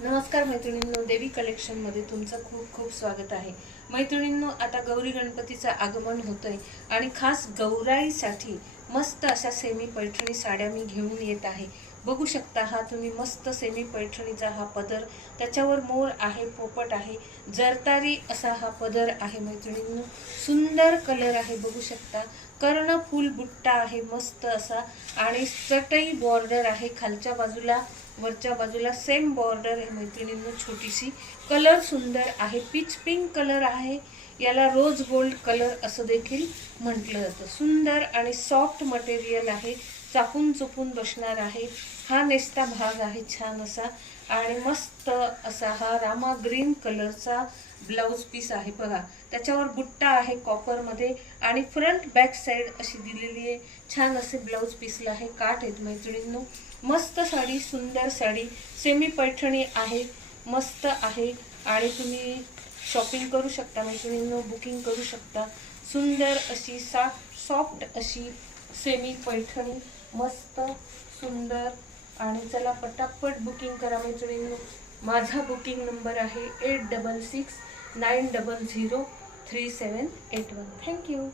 नमस्कार मैत्रिणींनो, देवी कलेक्शनमध्ये तुमचं खूप खूप स्वागत आहे। मैत्रिणींनो, आता गौरी गणपतीचं आगमन होतंय आणि खास गौराईसाठी मस्त अशा सेमी पैठणी साड्या मी घेऊन येत आहे। बघू शकता, हा तुम्ही मस्त सेमी पैठणीचा हा पदर, त्याच्यावर मोर आहे, पोपट आहे, जरतारी असा हा पदर आहे। मैत्रिणींनो, सुंदर कलर आहे, बघू शकता। कर्ण फूल बुट्टा आहे मस्त असा आणि चटई बॉर्डर आहे खालच्या बाजूला, वरच्या बाजूला सेम बॉर्डर आहे मैत्रिणींनो, छोटीशी। कलर सुंदर आहे, पीच पिंक कलर आहे, याला रोज गोल्ड कलर असं देखील म्हटलं जातं। सुंदर आणि सॉफ्ट मटेरियल आहे, चापून चुपून बसणार आहे। हा नेसता भाग आहे छान असा आणि मस्त असा हा रामा ग्रीन कलरचा ब्लाउज पीस आहे बघा। त्याच्यावर बुट्टा आहे कॉपर मध्ये आणि फ्रंट बॅक साइड अशी दिलेली आहे। छान असे ब्लाउज पीसला आहे, काठ आहेत मैत्रिणींनो। मस्त साडी, सुंदर साडी, सेमी पैठणी आहे, मस्त आहे आणि तुम्ही शॉपिंग करू शकता मैत्रिणींनो, बुकिंग करू शकता। सुंदर अशी सॉफ्ट अशी सेमी पैठणी, मस्त सुंदर। आणि चला पटापट बुकिंग करा मैत्रिणींनो। माझा बुकिंग नंबर आहे 8669003781। थँक्यू।